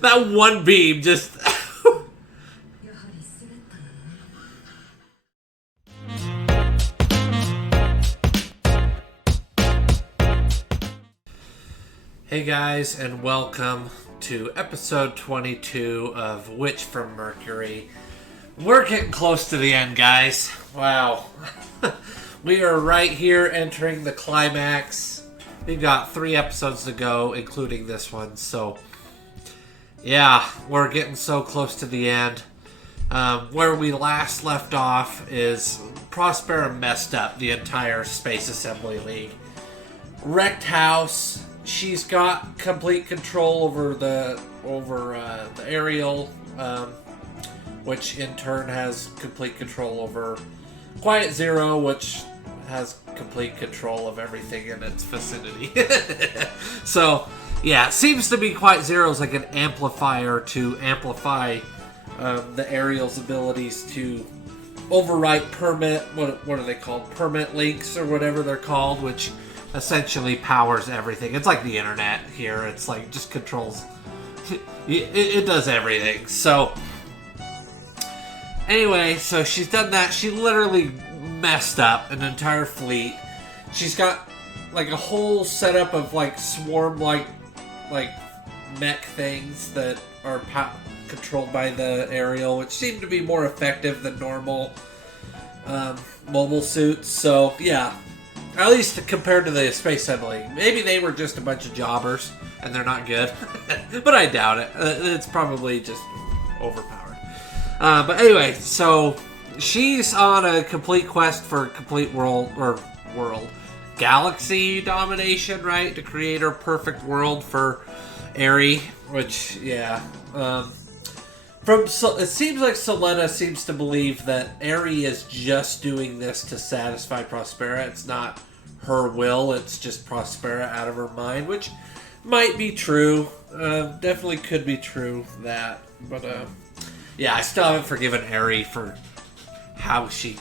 That one beam just... Hey guys, and welcome to episode 22 of Witch from Mercury. We're getting close to the end, guys. Wow. We are right here entering the climax. We've got 3 episodes to go, including this one. So, yeah, we're getting so close to the end. Where we last left off is Prospera messed up the entire Space Assembly League. Wrecked house. She's got complete control over the aerial, which in turn has complete control over Quiet Zero, which has complete control of everything in its vicinity. So, yeah, it seems to be Quiet Zero's like an amplifier to amplify the aerial's abilities to overwrite permit, what are they called? Permit links or whatever they're called, which essentially powers everything. It's like the internet here. It's like just controls. It does everything. So anyway, so she's done that. She literally messed up an entire fleet. She's got like a whole setup of like swarm like mech things that are controlled by the aerial, which seem to be more effective than normal mobile suits. So yeah. At least compared to the Space Assembly. Maybe they were just a bunch of jobbers, and they're not good. But I doubt it. It's probably just overpowered. But anyway, so she's on a complete quest for complete world galaxy domination, right? To create her perfect world for Eri, which, yeah. It seems like Suletta seems to believe that Eri is just doing this to satisfy Prospera. It's not her will, it's just Prospera out of her mind, which might be true. Definitely could be true, that. But, yeah, I still haven't forgiven Eri for how she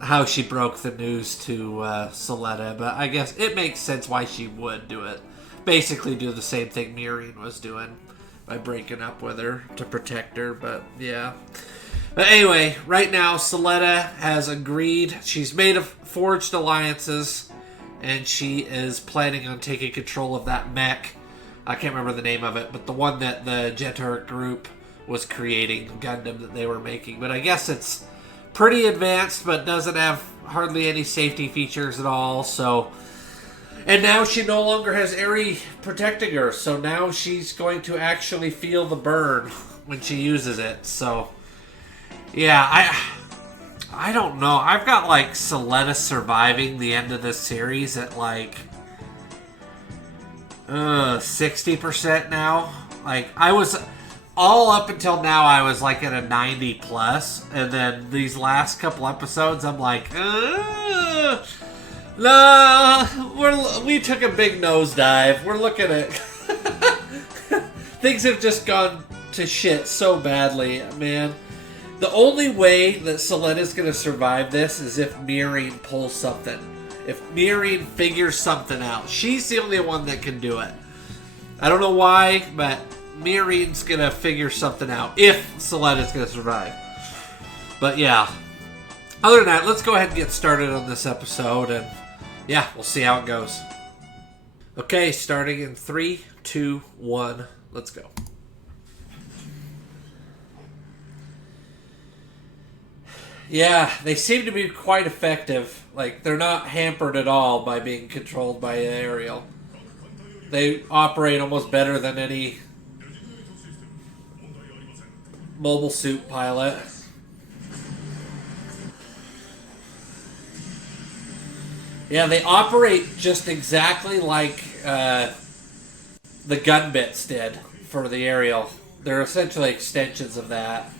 how she broke the news to Suletta, but I guess it makes sense why she would do it. Basically do the same thing Miorine was doing by breaking up with her to protect her, but yeah. But anyway, right now Suletta has agreed. She's forged alliances, and she is planning on taking control of that mech. I can't remember the name of it, but the one that the Gentaric group was creating, Gundam that they were making. But I guess it's pretty advanced, but doesn't have hardly any safety features at all, so... And now she no longer has Eri protecting her, so now she's going to actually feel the burn when she uses it. So, yeah, I don't know. I've got, like, Suletta surviving the end of this series at, like, 60% now. Like, I was... All up until now, I was, like, at a 90 plus. And then these last couple episodes, I'm like, no, we took a big nosedive. We're looking at... Things have just gone to shit so badly, man. The only way that Suletta's going to survive this is if Miorine pulls something. If Miorine figures something out. She's the only one that can do it. I don't know why, but Miorine's going to figure something out if Suletta's going to survive. But yeah. Other than that, let's go ahead and get started on this episode, and yeah, we'll see how it goes. Okay, starting in 3, 2, 1, let's go. Yeah, they seem to be quite effective. Like, they're not hampered at all by being controlled by an aerial. They operate almost better than any mobile suit pilot. Yeah, they operate just exactly like the gun bits did for the aerial. They're essentially extensions of that.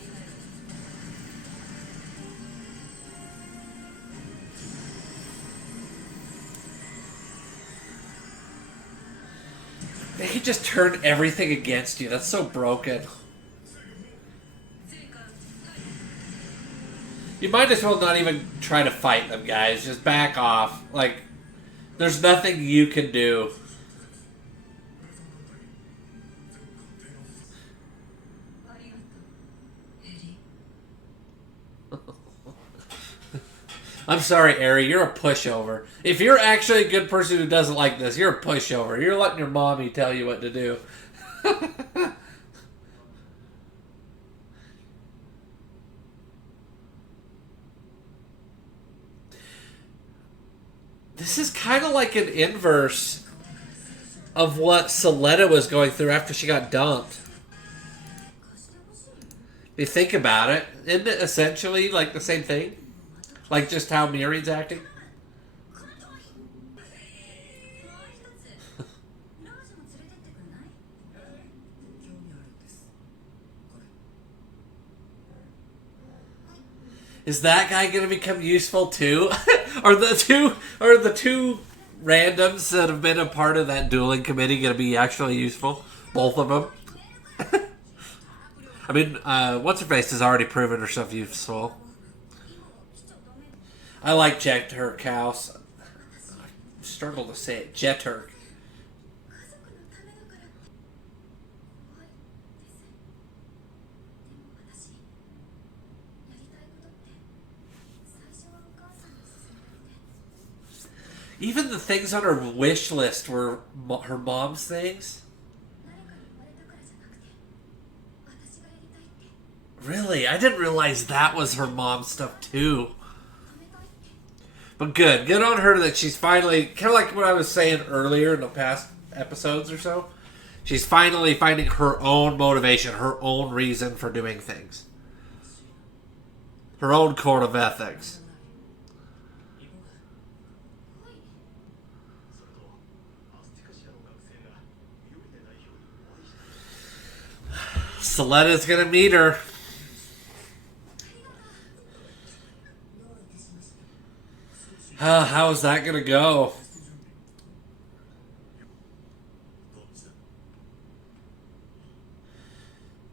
They can just turn everything against you. That's so broken. You might as well not even try to fight them, guys. Just back off. Like, there's nothing you can do. I'm sorry, Ari, you're a pushover. If you're actually a good person who doesn't like this, you're a pushover. You're letting your mommy tell you what to do. This is kind of like an inverse of what Suletta was going through after she got dumped. If you think about it, isn't it essentially like the same thing? Like just how Miorine's acting? Is that guy gonna become useful too? Are the two randoms that have been a part of that dueling committee gonna be actually useful? Both of them? I mean, what's her face has already proven herself useful. I like Jet Turk House. I struggle to say it. Jet Turk. Even the things on her wish list were her mom's things. Really? I didn't realize that was her mom's stuff too. But good. Good on her that she's finally, kind of like what I was saying earlier in the past episodes or so, she's finally finding her own motivation, her own reason for doing things. Her own code of ethics. Suletta's gonna meet her. How is that gonna go?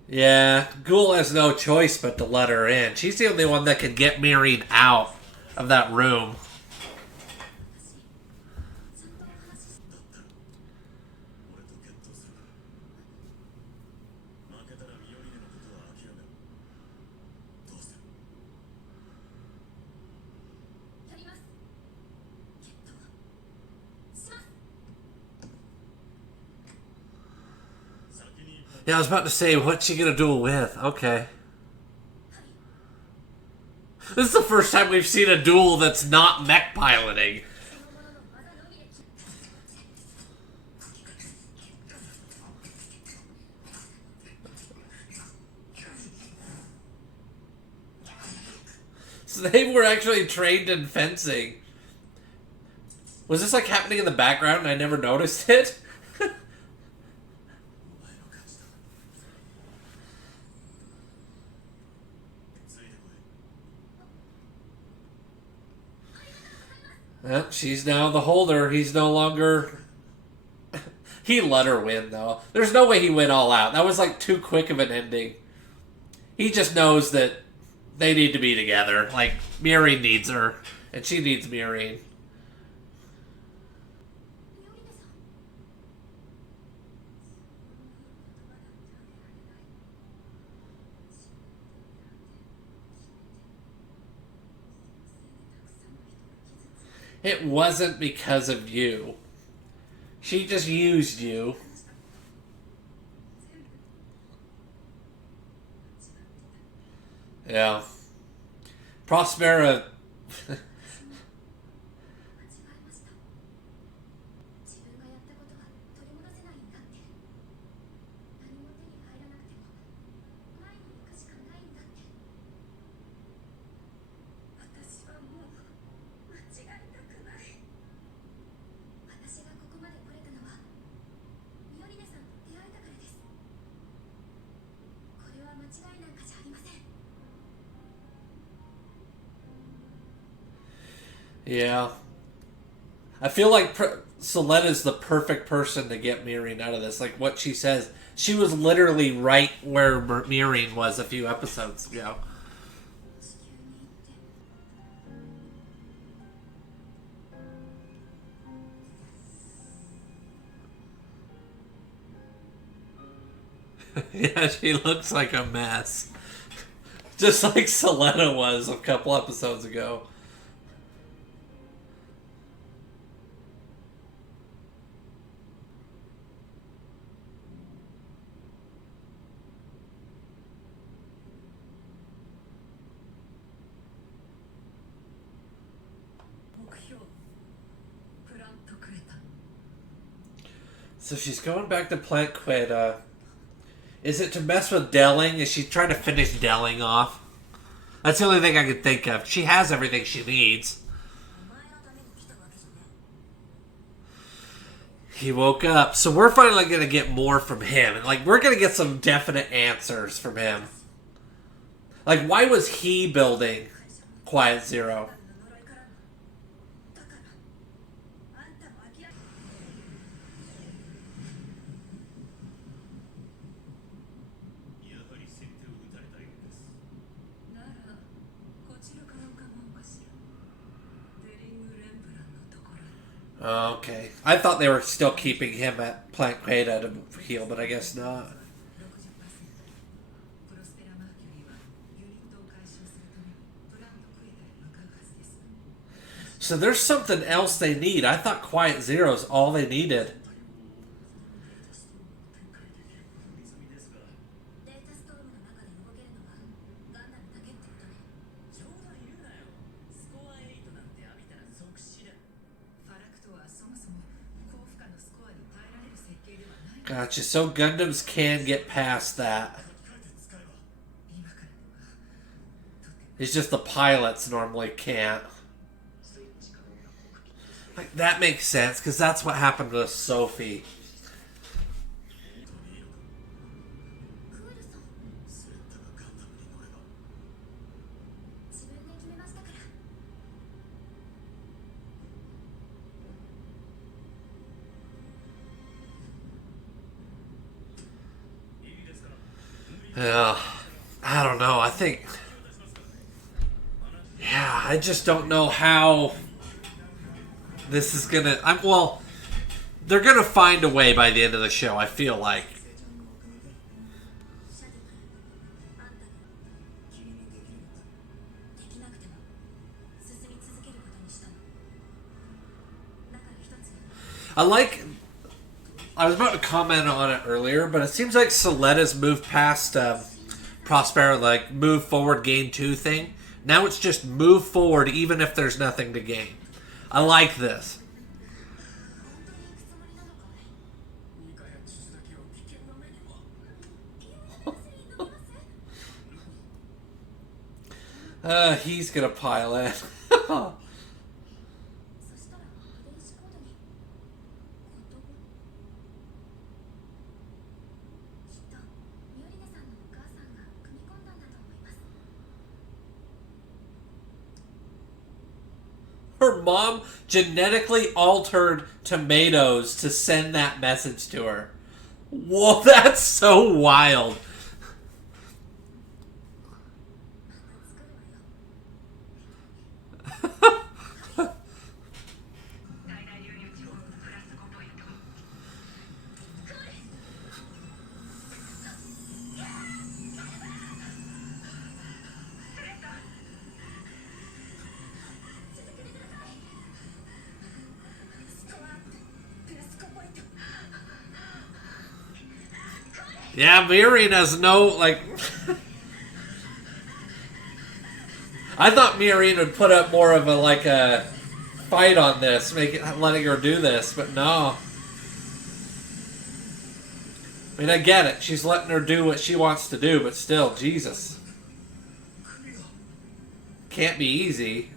Yeah, Guel has no choice but to let her in. She's the only one that can get Miorine out of that room. Yeah, I was about to say, what's she gonna duel with? Okay. This is the first time we've seen a duel that's not mech piloting. So they were actually trained in fencing. Was this like happening in the background and I never noticed it? Well, she's now the holder. He's no longer... He let her win, though. There's no way he went all out. That was like too quick of an ending. He just knows that they need to be together. Like, Miorine needs her, and she needs Miorine. It wasn't because of you. She just used you. Yeah. Prospera. Yeah. I feel like Suletta's the perfect person to get Miorine out of this. Like what she says. She was literally right where Miorine was a few episodes ago. Yeah, she looks like a mess. Just like Suletta was a couple episodes ago. So she's going back to Plant Queta. Is it to mess with Delling? Is she trying to finish Delling off? That's the only thing I could think of. She has everything she needs. He woke up. So we're finally going to get more from him. And, like, we're going to get some definite answers from him. Like, why was he building Quiet Zero? Okay. I thought they were still keeping him at Plant Queta to heal, but I guess not. So there's something else they need. I thought Quiet Zero is all they needed. Gotcha. So Gundams can get past that. It's just the pilots normally can't. Like, that makes sense, because that's what happened to Sophie. Yeah, I don't know. I think... Yeah, I just don't know how this is gonna... well, they're gonna find a way by the end of the show, I feel like. I was about to comment on it earlier, but it seems like Suletta's moved past Prospero, like, move forward, gain 2 thing. Now it's just move forward even if there's nothing to gain. I like this. He's gonna pile in. Her mom genetically altered tomatoes to send that message to her. Whoa, that's so wild. Yeah, Miorine has no, like... I thought Miorine would put up more of a fight on this, letting her do this, but no. I mean, I get it. She's letting her do what she wants to do, but still, Jesus. Can't be easy.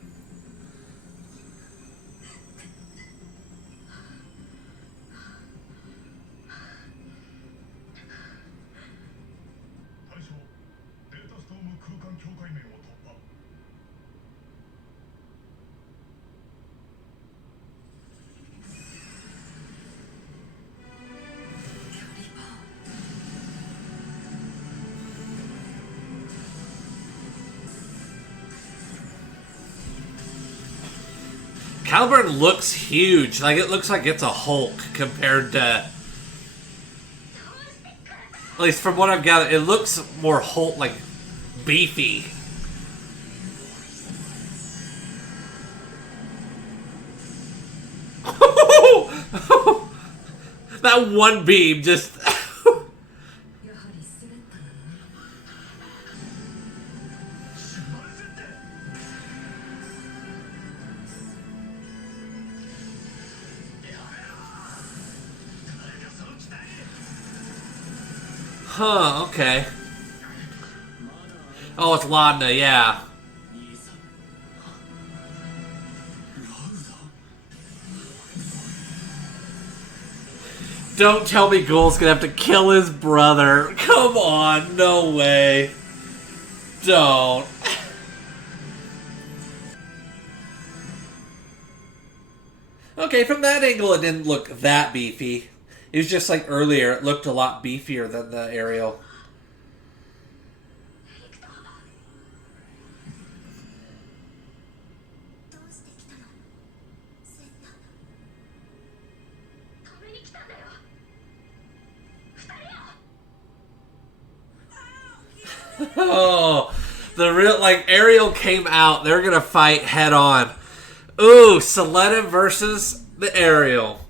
Caliburn looks huge. Like, it looks like it's a Hulk compared to... At least from what I've gathered, it looks more Hulk, like, beefy. That one beam just... Huh, okay. Oh, it's Laudna, yeah. Don't tell me Guel's gonna have to kill his brother. Come on, no way. Don't. Okay, from that angle it didn't look that beefy. It was just like earlier, it looked a lot beefier than the aerial. Oh, the real, like, Ariel came out. They're gonna fight head on. Ooh, Suletta versus the Ariel.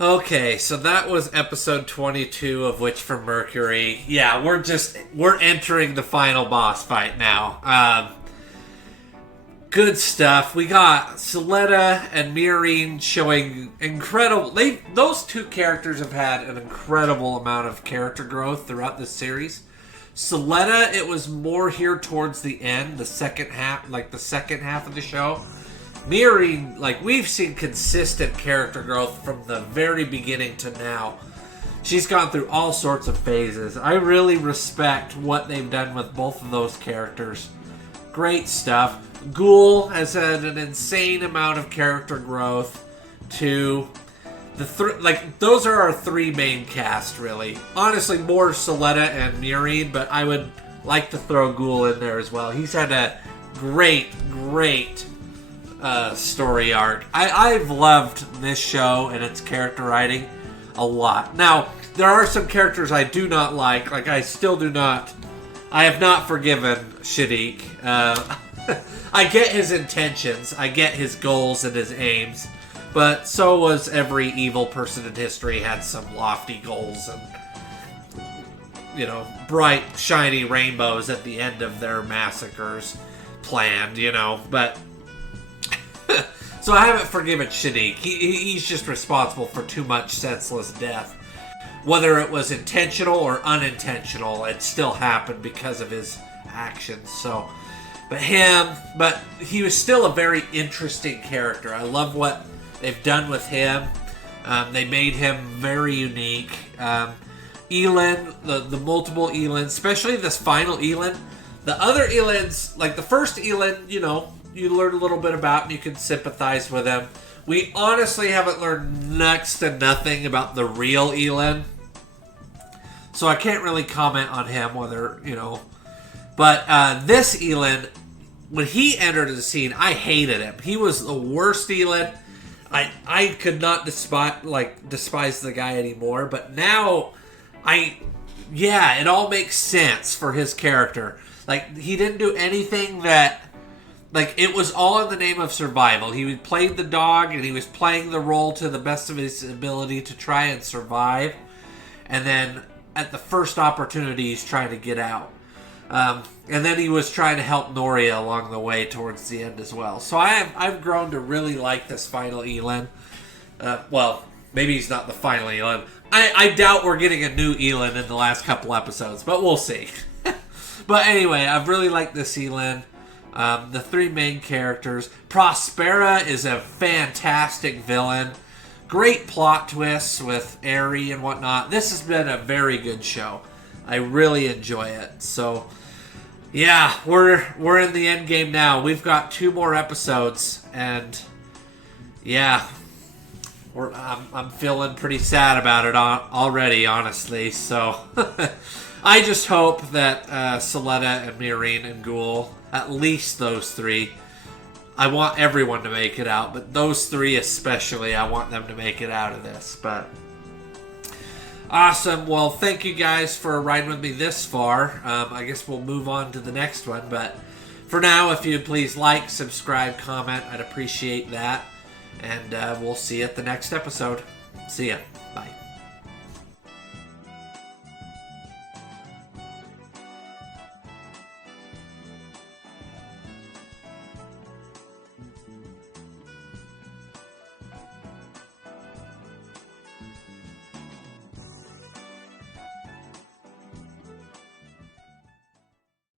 Okay, so that was episode 22 of Witch from Mercury. Yeah, we're entering the final boss fight now. Good stuff. We got Suletta and Miorine showing incredible... Those two characters have had an incredible amount of character growth throughout this series. Suletta, it was more here towards the end, the second half of the show. Miorine, like, we've seen consistent character growth from the very beginning to now. She's gone through all sorts of phases. I really respect what they've done with both of those characters. Great stuff. Guel has had an insane amount of character growth to those are our three main cast, really. Honestly, more Suletta and Miorine, but I would like to throw Guel in there as well. He's had a great story arc. I've loved this show and its character writing a lot. Now, there are some characters I do not like. Like, I have not forgiven Shaddiq. I get his intentions, I get his goals and his aims, but so was every evil person in history had some lofty goals and, you know, bright, shiny rainbows at the end of their massacres planned, you know, but... So I haven't forgiven Shaddiq. He's just responsible for too much senseless death. Whether it was intentional or unintentional, it still happened because of his actions, so... But he was still a very interesting character. I love what they've done with him. They made him very unique. Elin, the multiple Elins, especially this final Elin. The other Elins, like the first Elin, you know, you learn a little bit about and you can sympathize with him. We honestly haven't learned next to nothing about the real Elin. So I can't really comment on him, whether, you know... But this Elin, when he entered the scene, I hated him. He was the worst Elin. I could not despise the guy anymore. But now, it all makes sense for his character. Like, he didn't do anything that... Like, it was all in the name of survival. He played the dog, and he was playing the role to the best of his ability to try and survive. And then, at the first opportunity, he's trying to get out. And then he was trying to help Noria along the way towards the end as well. So I've grown to really like this final Elin. Well, maybe he's not the final Elin. I doubt we're getting a new Elin in the last couple episodes, but we'll see. But anyway, I've really liked this Elin. The three main characters. Prospera is a fantastic villain. Great plot twists with Aerie and whatnot. This has been a very good show. I really enjoy it. So, yeah, we're in the end game now. We've got 2 more episodes, and yeah, I'm feeling pretty sad about it already, honestly. So, I just hope that Suletta and Miorine and Guel, at least those 3. I want everyone to make it out, but those 3 especially, I want them to make it out of this. But awesome. Well, thank you guys for riding with me this far. I guess we'll move on to the next one. But for now, if you'd please like, subscribe, comment, I'd appreciate that. And we'll see you at the next episode. See ya. Bye.